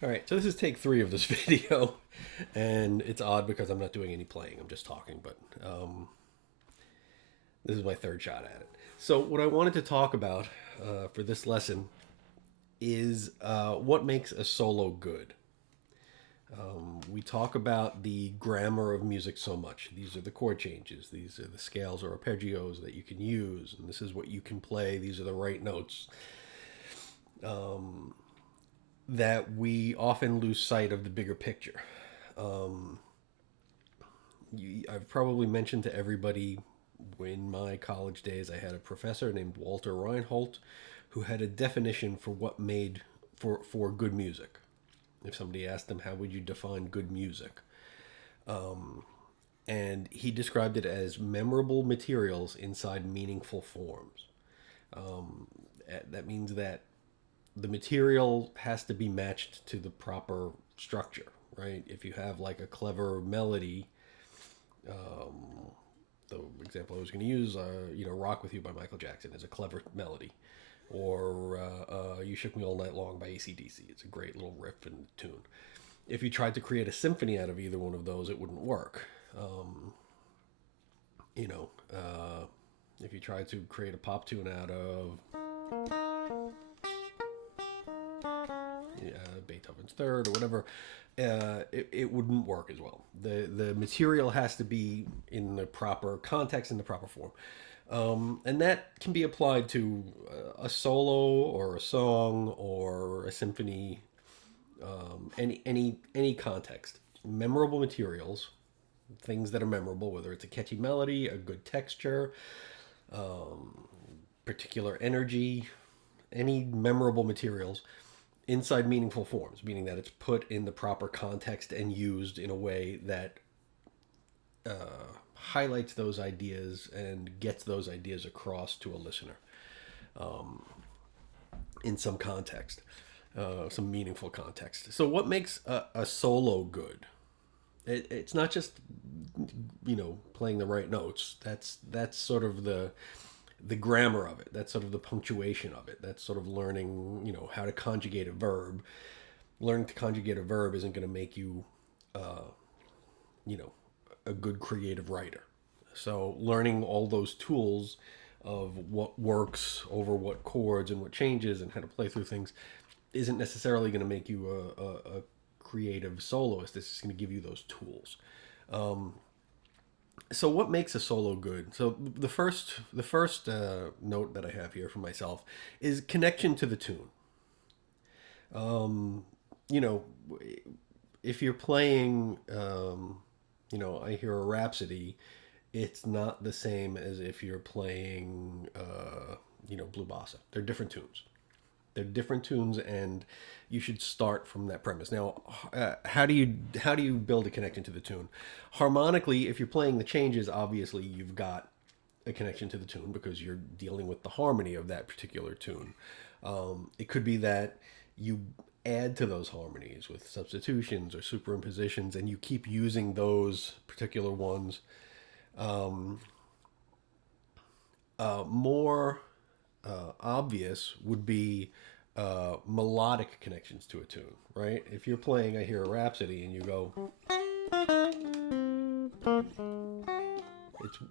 All right, so this is take three of this video, and it's odd because I'm not doing any playing. I'm just talking, but this is my third shot at it. So, what I wanted to talk about for this lesson is what makes a solo good. We talk about the grammar of music so much. These are the chord changes, these are the scales or arpeggios that you can use, and this is what you can play, these are the right notes. That we often lose sight of the bigger picture. I've probably mentioned to everybody in my college days, I had a professor named Walter Reinhold who had a definition for what made for good music. If somebody asked him, how would you define good music? And he described it as memorable materials inside meaningful forms. That means that the material has to be matched to the proper structure, right? If you have like a clever melody, the example I was going to use, "Rock with You" by Michael Jackson is a clever melody, or "You Shook Me All Night Long" by AC/DC. It's a great little riff and tune. If you tried to create a symphony out of either one of those, it wouldn't work. You know, if you tried to create a pop tune out of Beethoven's Third or whatever, it wouldn't work as well. The material has to be in the proper context, in the proper form. And that can be applied to a solo or a song or a symphony, any context. Memorable materials, things that are memorable, whether it's a catchy melody, a good texture, particular energy, any memorable materials inside meaningful forms, meaning that it's put in the proper context and used in a way that highlights those ideas and gets those ideas across to a listener in some context, some meaningful context. So, what makes a solo good? It's not just playing the right notes. That's sort of the grammar of it. That's sort of the punctuation of it. That's sort of learning, how to conjugate a verb. Learning to conjugate a verb isn't going to make you, you know, a good creative writer. So learning all those tools of what works over what chords and what changes and how to play through things isn't necessarily going to make you a creative soloist. It's just going to give you those tools. So what makes a solo good? So the first note that I have here for myself is connection to the tune. Um, you know, if you're playing, I hear a Rhapsody, it's not the same as if you're playing, Blue Bossa. They're different tunes. They're different tunes, and you should start from that premise. Now, how do you build a connection to the tune? Harmonically, if you're playing the changes, obviously you've got a connection to the tune because you're dealing with the harmony of that particular tune. It could be that you add to those harmonies with substitutions or superimpositions, and you keep using those particular ones. Um, More obvious would be melodic connections to a tune, right? If you're playing I Hear a Rhapsody and you go,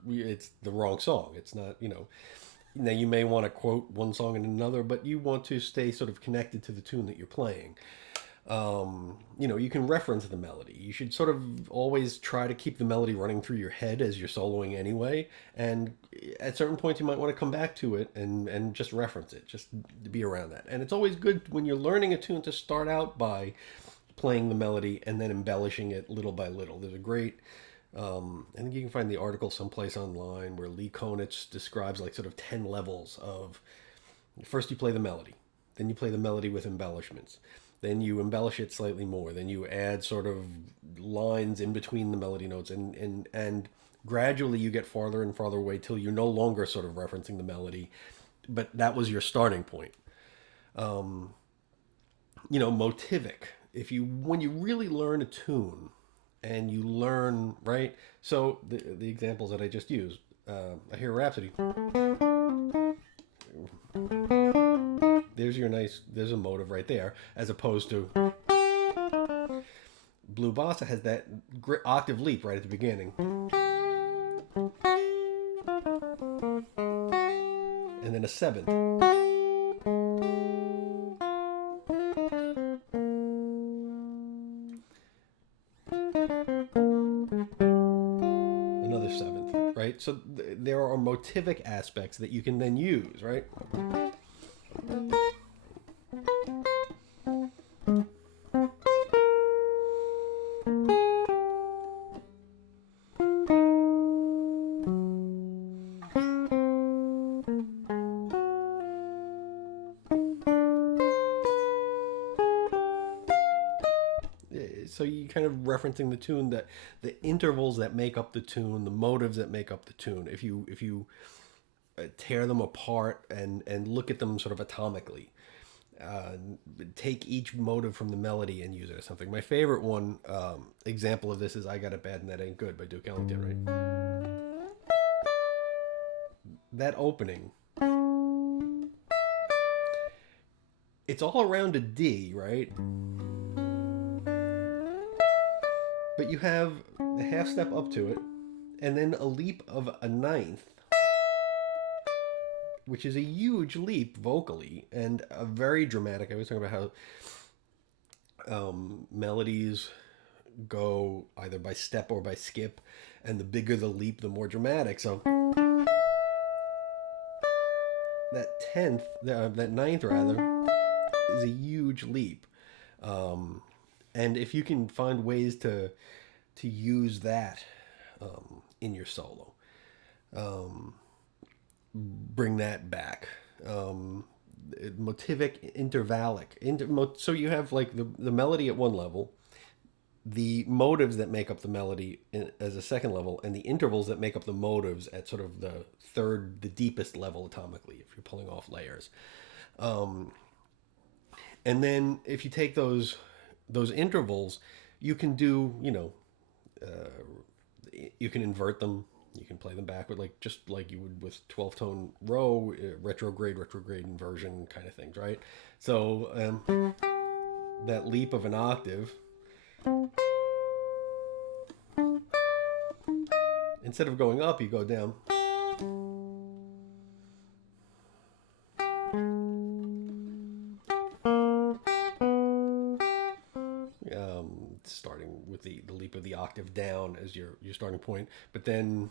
it's the wrong song. It's not. Now you may want to quote one song and another, but you want to stay sort of connected to the tune that you're playing. You can reference the melody. You should sort of always try to keep the melody running through your head as you're soloing anyway. And at certain points, you might want to come back to it and just reference it, just to be around that. And it's always good when you're learning a tune to start out by playing the melody and then embellishing it little by little. There's a great, I think you can find the article someplace online where Lee Konitz describes like sort of 10 levels of first you play the melody, then you play the melody with embellishments, then you embellish it slightly more, then you add sort of lines in between the melody notes, and gradually you get farther and farther away till you're no longer sort of referencing the melody, but that was your starting point. Motivic. If you When you really learn a tune and you learn right, so the examples that I just used, I hear Rhapsody. There's a motive right there, as opposed to. Blue Bossa has that octave leap right at the beginning, and then a seventh. Another seventh, right? So there are motivic aspects that you can then use, right? So you kind of referencing the tune, that the intervals that make up the tune, the motives that make up the tune. If you tear them apart and look at them sort of atomically, take each motive from the melody and use it as something. My favorite one example of this is "I Got It Bad and That Ain't Good" by Duke Ellington. Right, that opening. It's all around a D, right? But you have a half step up to it, and then a leap of a ninth, which is a huge leap vocally and a very dramatic. I was talking about how melodies go either by step or by skip, and the bigger the leap, the more dramatic. So that tenth, that ninth rather, is a huge leap. And if you can find ways to use that in your solo, bring that back. Motivic, intervallic. So you have like the melody at one level, the motives that make up the melody as a second level, and the intervals that make up the motives at sort of the third, the deepest level atomically, if you're pulling off layers. And then if you take those intervals, you can do, you can invert them. You can play them backward, just like you would with 12-tone row, retrograde, inversion kind of things, right? So that leap of an octave, instead of going up, you go down. Starting with the leap of the octave down as your starting point, but then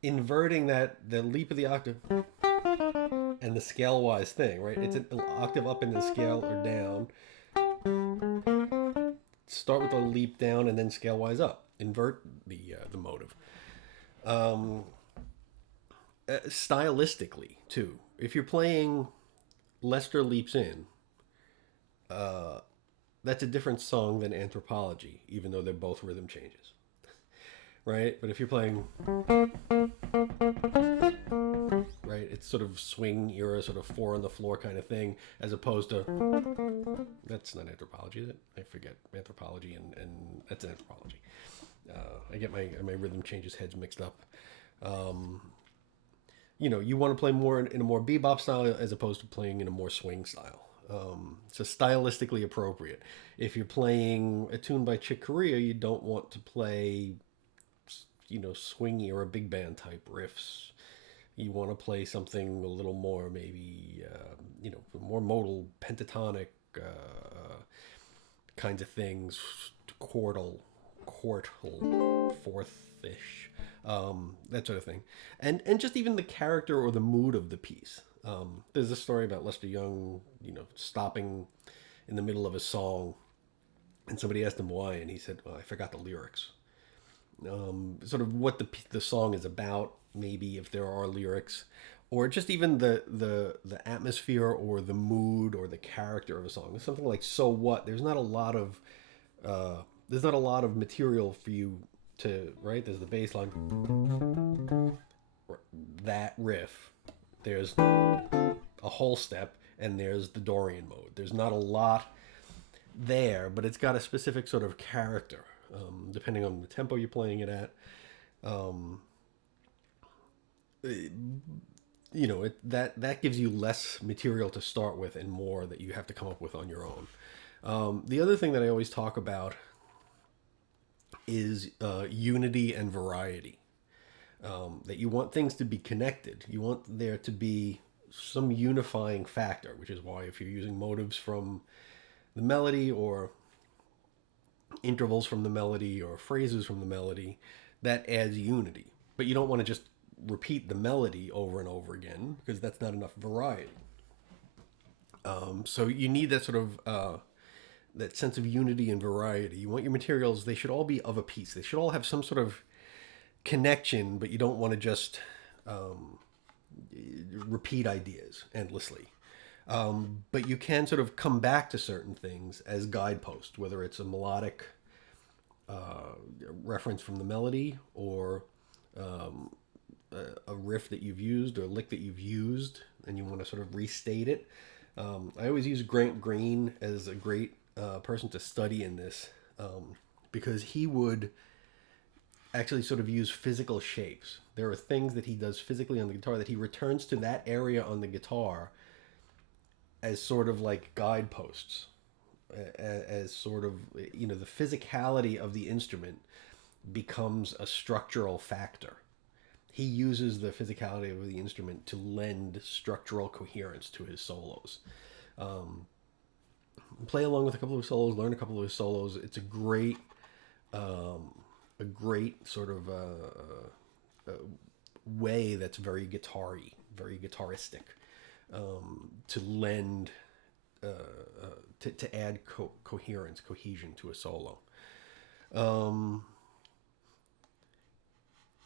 inverting the leap of the octave and the scale wise thing, right? It's an octave up in the scale or down. Start with a leap down and then scale wise up. Invert the motive. Stylistically too, if you're playing Lester Leaps In, that's a different song than Anthropology, even though they're both rhythm changes. Right? But if you're playing, right, it's sort of swing era, sort of four on the floor kind of thing, as opposed to, that's not Anthropology, is it? I forget Anthropology and that's Anthropology. I get my rhythm changes heads mixed up. You want to play more in a more bebop style as opposed to playing in a more swing style. So stylistically appropriate. If you're playing a tune by Chick Corea, you don't want to play swingy or a big band type riffs. You want to play something a little more, maybe, more modal, pentatonic kinds of things, quartal, fourth-ish, that sort of thing. And just even the character or the mood of the piece. There's a story about Lester Young, stopping in the middle of a song, and somebody asked him why, and he said, "Well, I forgot the lyrics." Sort of what the song is about, maybe if there are lyrics, or just even the atmosphere or the mood or the character of a song. Something like "So What." There's not a lot of there's not a lot of material for you to, right? There's the bass line, that riff. There's a whole step, and there's the Dorian mode. There's not a lot there, but it's got a specific sort of character, depending on the tempo you're playing it at. Um, that gives you less material to start with and more that you have to come up with on your own. The other thing that I always talk about is unity and variety. That you want things to be connected. You want there to be some unifying factor, which is why if you're using motives from the melody or intervals from the melody or phrases from the melody, that adds unity. But you don't want to just repeat the melody over and over again because that's not enough variety. So you need that sort of that sense of unity and variety. You want your materials; they should all be of a piece. They should all have some sort of connection, but you don't want to just repeat ideas endlessly. But you can sort of come back to certain things as guideposts, whether it's a melodic reference from the melody or a riff that you've used or a lick that you've used and you want to sort of restate it. I always use Grant Green as a great person to study in this because he would actually sort of use physical shapes. There are things that he does physically on the guitar that he returns to that area on the guitar as sort of like guideposts, as sort of, the physicality of the instrument becomes a structural factor. He uses the physicality of the instrument to lend structural coherence to his solos. Play along with a couple of solos, learn a couple of his solos. It's a great sort of way that's very guitar-y, very guitaristic, to lend, to add coherence, cohesion to a solo.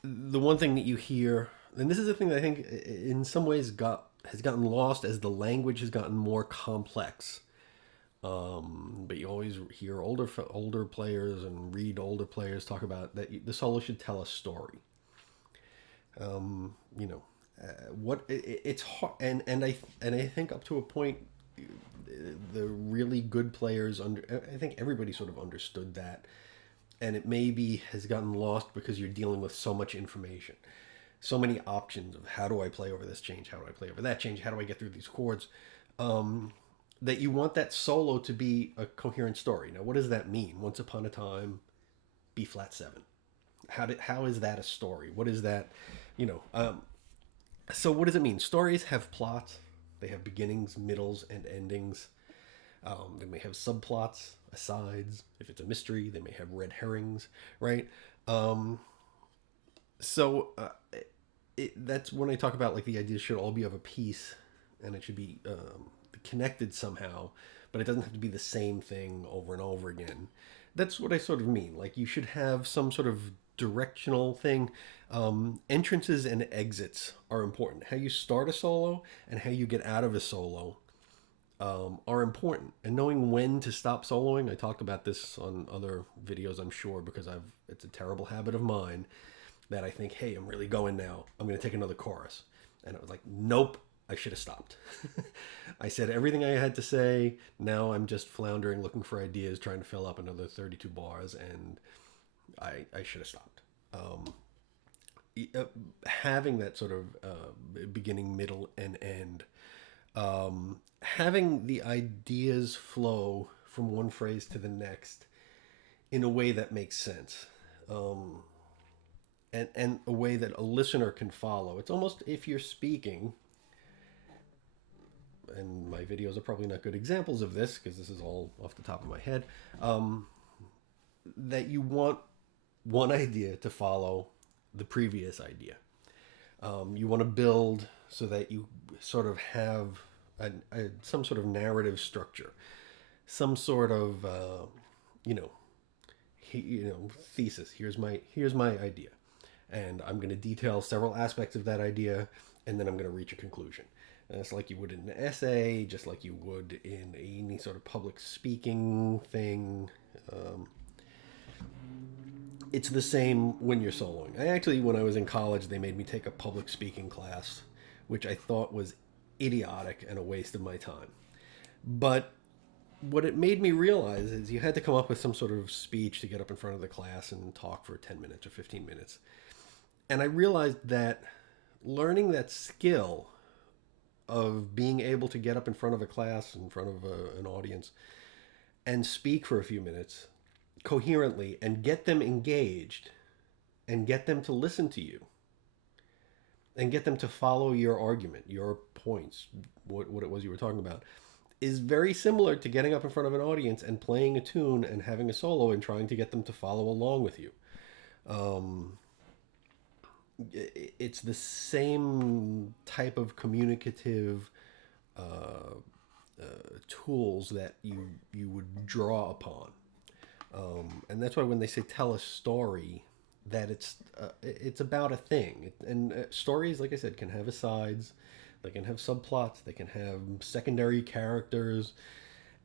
The one thing that you hear, and this is a thing that I think in some ways has gotten lost as the language has gotten more complex. But you always hear older players and read older players talk about that the solo should tell a story. What it's hard, and I think up to a point, the really good players I think everybody sort of understood that, and it maybe has gotten lost because you're dealing with so much information, so many options of how do I play over this change, how do I play over that change, how do I get through these chords. That you want that solo to be a coherent story. Now, what does that mean? Once upon a time, B flat 7. How is that a story? What is that? So what does it mean? Stories have plots. They have beginnings, middles, and endings. They may have subplots, asides. If it's a mystery, they may have red herrings, right? So that's when I talk about like the idea should all be of a piece, and it should be connected somehow, but it doesn't have to be the same thing over and over again. That's what I sort of mean. Like you should have some sort of directional thing. Entrances and exits are important. How you start a solo and how you get out of a solo are important. And knowing when to stop soloing, I talked about this on other videos, I'm sure, because it's a terrible habit of mine that I think, hey, I'm really going now. I'm going to take another chorus. And I was like, nope, I should have stopped. I said everything I had to say. Now I'm just floundering, looking for ideas, trying to fill up another 32 bars, and I should have stopped. Having that sort of beginning, middle, and end. Having the ideas flow from one phrase to the next in a way that makes sense. And a way that a listener can follow. It's almost if you're speaking, and my videos are probably not good examples of this because this is all off the top of my head, that you want one idea to follow the previous idea. You want to build so that you sort of have some sort of narrative structure, some sort of thesis. Here's my idea, and I'm going to detail several aspects of that idea, and then I'm going to reach a conclusion. And it's like you would in an essay, just like you would in any sort of public speaking thing. it's the same when you're soloing. I actually, when I was in college, they made me take a public speaking class, which I thought was idiotic and a waste of my time. But what it made me realize is you had to come up with some sort of speech to get up in front of the class and talk for 10 minutes or 15 minutes. And I realized that learning that skill of being able to get up in front of a class, in front of an audience, and speak for a few minutes coherently and get them engaged and get them to listen to you and get them to follow your argument, your points, what it was you were talking about, is very similar to getting up in front of an audience and playing a tune and having a solo and trying to get them to follow along with you. Um, it's the same type of communicative uh, tools that you would draw upon, and that's why when they say tell a story, that it's about a thing. And stories, like I said, can have asides, they can have subplots, they can have secondary characters,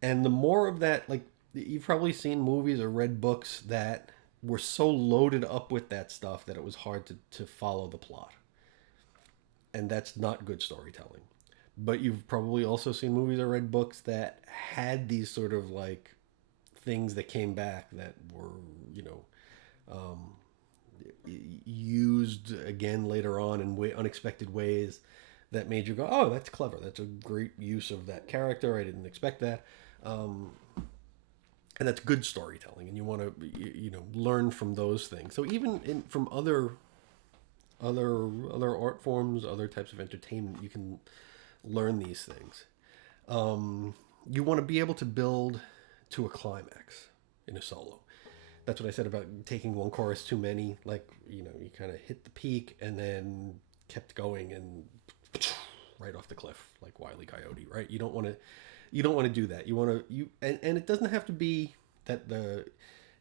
and the more of that, like you've probably seen movies or read books that were so loaded up with that stuff that it was hard to follow the plot, and that's not good storytelling. But you've probably also seen movies or read books that had these sort of like things that came back that were, you know, um, used again later on in unexpected ways that made you go, "Oh, that's clever. That's a great use of that character. I didn't expect that." Um, and that's good storytelling, and you want to, you know, learn from those things. So even from other art forms, other types of entertainment, you can learn these things. You want to be able to build to a climax in a solo. That's what I said about taking one chorus too many. Like, you know, you kind of hit the peak and then kept going and right off the cliff, like Wile E. Coyote, right? You don't want to do that. You want to and it doesn't have to be that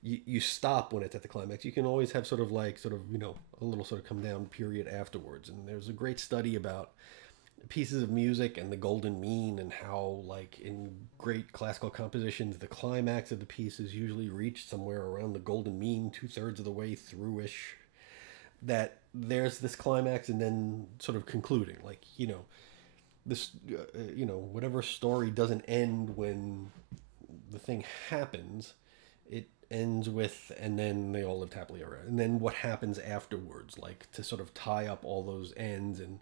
you stop when it's at the climax. You can always have sort of, you know, a little sort of come down period afterwards. And there's a great study about pieces of music and the golden mean, and how, like, in great classical compositions, the climax of the piece is usually reached somewhere around the golden mean, 2/3 of the way through ish. That there's this climax and then sort of concluding, like, you know, this, you know, whatever story doesn't end when the thing happens, it ends with, and then they all lived happily ever after. And then what happens afterwards, like to sort of tie up all those ends. And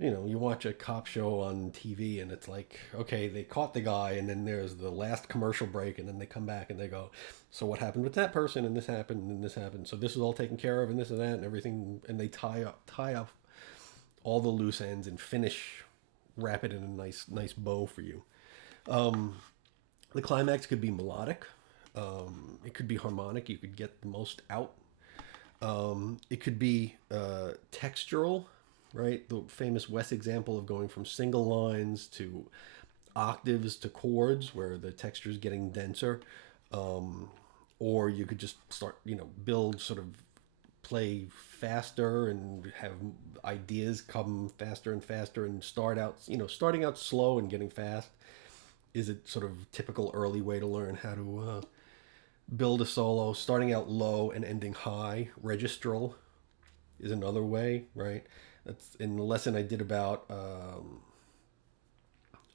you know, you watch a cop show on TV and it's like, okay, they caught the guy, and then there's the last commercial break, and then they come back and they go, so what happened with that person, and this happened, and this happened, so this is all taken care of, and this and that and everything, and they tie up all the loose ends and wrap it in a nice bow for you. Um, the climax could be melodic. It could be harmonic. You could get the most out. It could be textural, right? The famous Wes example of going from single lines to octaves to chords, where the texture is getting denser. Or you could just start, you know, build sort of play faster and have ideas come faster and faster, and start out, you know, starting out slow and getting fast is a sort of typical early way to learn how to build a solo. Starting out low and ending high, registral, is another way, right? That's in the lesson I did about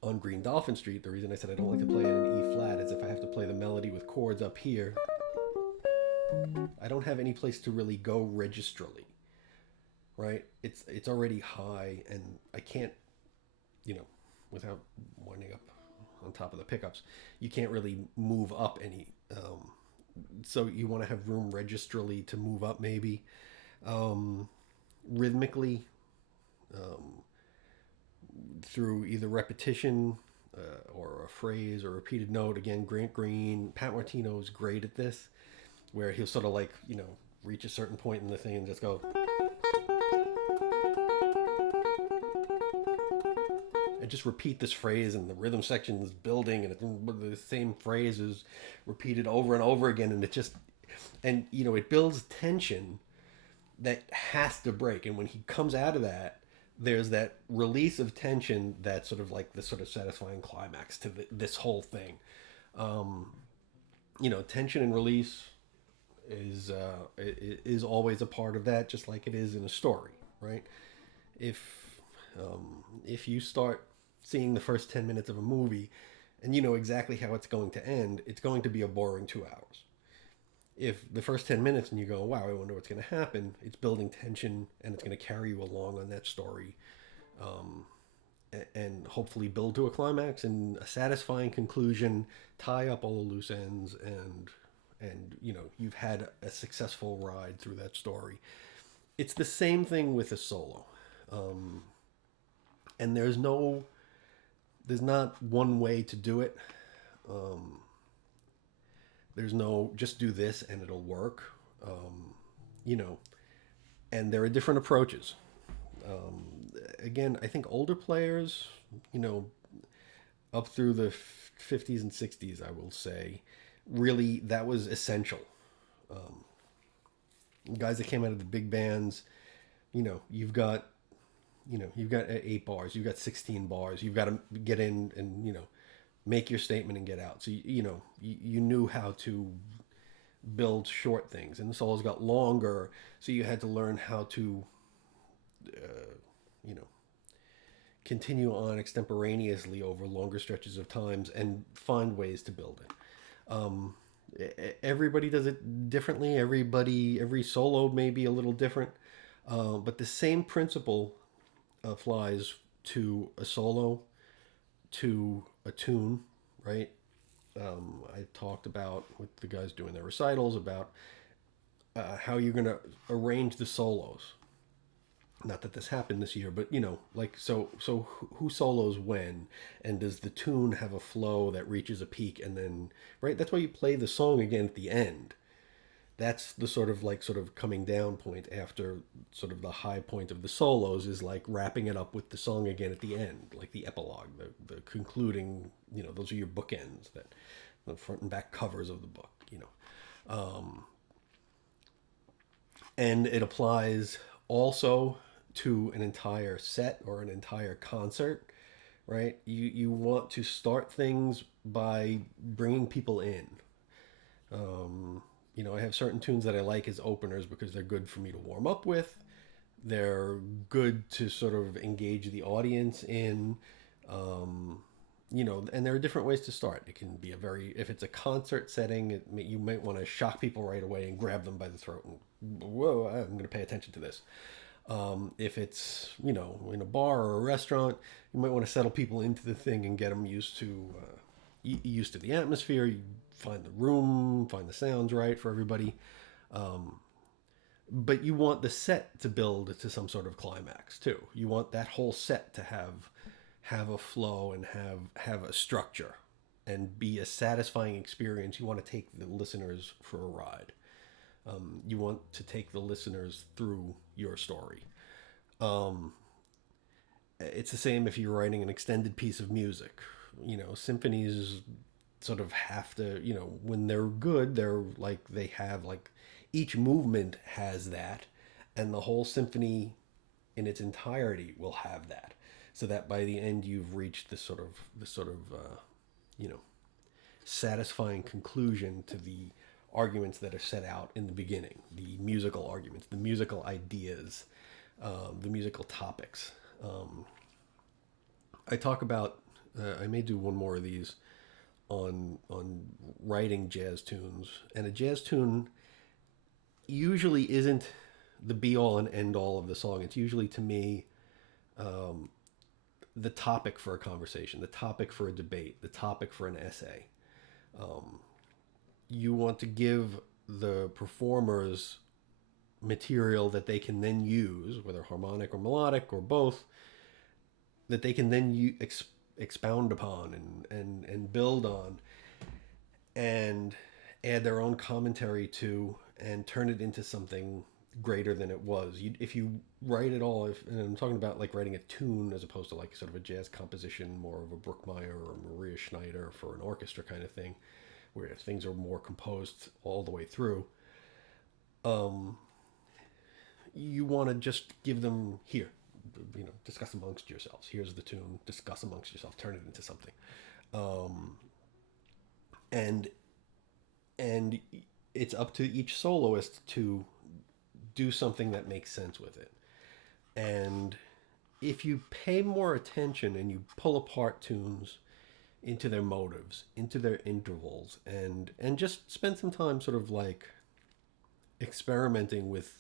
on Green Dolphin Street. The reason I said I don't like to play it in E flat is if I have to play the melody with chords up here, I don't have any place to really go registrally, right? It's already high, and I can't, you know, without winding up on top of the pickups, you can't really move up any. So you want to have room registrally to move up, maybe. Rhythmically, um, through either repetition or a phrase or repeated note. Again, Grant Green, Pat Martino is great at this, where he'll sort of, like, you know, reach a certain point in the thing and just go, and just repeat this phrase, and the rhythm section is building, and the same phrase is repeated over and over again, and it just, and you know, it builds tension that has to break. And when he comes out of that, there's that release of tension that's sort of like the sort of satisfying climax to this whole thing. You know, tension and release is always a part of that, just like it is in a story, right? If if you start seeing the first 10 minutes of a movie and you know exactly how it's going to end, it's going to be a boring 2 hours. If the first 10 minutes and you go, wow, I wonder what's going to happen, it's building tension and it's going to carry you along on that story, um, and hopefully build to a climax and a satisfying conclusion, tie up all the loose ends, and you know you've had a successful ride through that story. It's the same thing with a solo, um, and there's not one way to do it. Um, there's no just do this and it'll work. You know, and there are different approaches. Um, Again, I think older players, you know, up through the 50s and 60s, I will say, really that was essential. Um, Guys that came out of the big bands, you know, you've got 8 bars, you've got 16 bars, you've got to get in and you know make your statement and get out. So you know you knew how to build short things, and the solos got longer, so you had to learn how to you know continue on extemporaneously over longer stretches of times and find ways to build it. Um, Everybody does it differently. Every solo may be a little different, but the same principle flies to a solo, to a tune, right? I talked about with the guys doing their recitals about how you're going to arrange the solos. Not that this happened this year, but you know, like so who solos when, and does the tune have a flow that reaches a peak and then right? That's why you play the song again at the end. That's the sort of coming down point after sort of the high point of the solos is like wrapping it up with the song again at the end, like the epilogue, the concluding. You know, those are your bookends, that the front and back covers of the book. You know, and it applies also to an entire set or an entire concert, right? You want to start things by bringing people in. You know, I have certain tunes that I like as openers because they're good for me to warm up with. They're good to sort of engage the audience in. You know, and there are different ways to start. It can be a very, if it's a concert setting, you might want to shock people right away and grab them by the throat and, whoa, I'm going to pay attention to this. If it's, you know, in a bar or a restaurant, you might want to settle people into the thing and get them used to the atmosphere. You find the room, find the sounds right for everybody. But you want the set to build to some sort of climax too. You want that whole set to have a flow and have a structure and be a satisfying experience. You want to take the listeners for a ride. You want to take the listeners through your story. Um, it's the same if you're writing an extended piece of music. You know, symphonies sort of have to, you know, when they're good, they're like, they have like, each movement has that, and the whole symphony in its entirety will have that. So that by the end, you've reached you know, satisfying conclusion to the arguments that are set out in the beginning, the musical arguments, the musical ideas, the musical topics. I talk about. I may do one more of these on writing jazz tunes, and a jazz tune usually isn't the be all and end all of the song. It's usually to me the topic for a conversation, the topic for a debate, the topic for an essay. You want to give the performers material that they can then use, whether harmonic or melodic or both, that they can then expound upon and build on and add their own commentary to and turn it into something greater than it was. If you write it all, and I'm talking about like writing a tune as opposed to like sort of a jazz composition, more of a Bruckmeyer or Maria Schneider for an orchestra kind of thing, where things are more composed all the way through. You want to just give them here, you know, discuss amongst yourselves. Here's the tune, discuss amongst yourself, turn it into something. And it's up to each soloist to do something that makes sense with it. And if you pay more attention and you pull apart tunes into their motives, into their intervals, and just spend some time sort of like experimenting with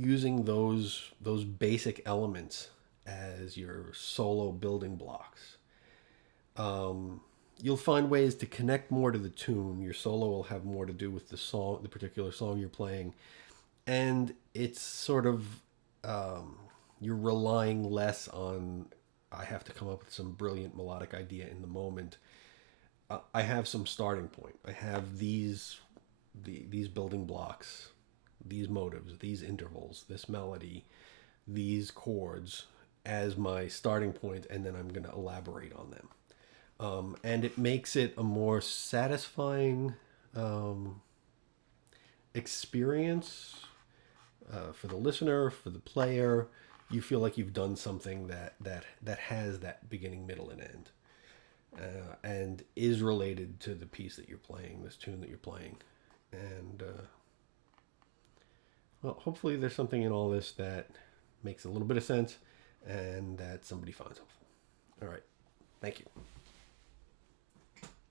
using those basic elements as your solo building blocks. You'll find ways to connect more to the tune. Your solo will have more to do with the song, the particular song you're playing, and it's sort of you're relying less on I have to come up with some brilliant melodic idea in the moment. I have some starting point. I have these building blocks, these motives, these intervals, this melody, these chords as my starting point, and then I'm going to elaborate on them. And it makes it a more satisfying experience for the listener, for the player. You feel like you've done something that has that beginning, middle, and end, and is related to the piece that you're playing, this tune that you're playing, and well, hopefully there's something in all this that makes a little bit of sense, and that somebody finds helpful. All right, thank you.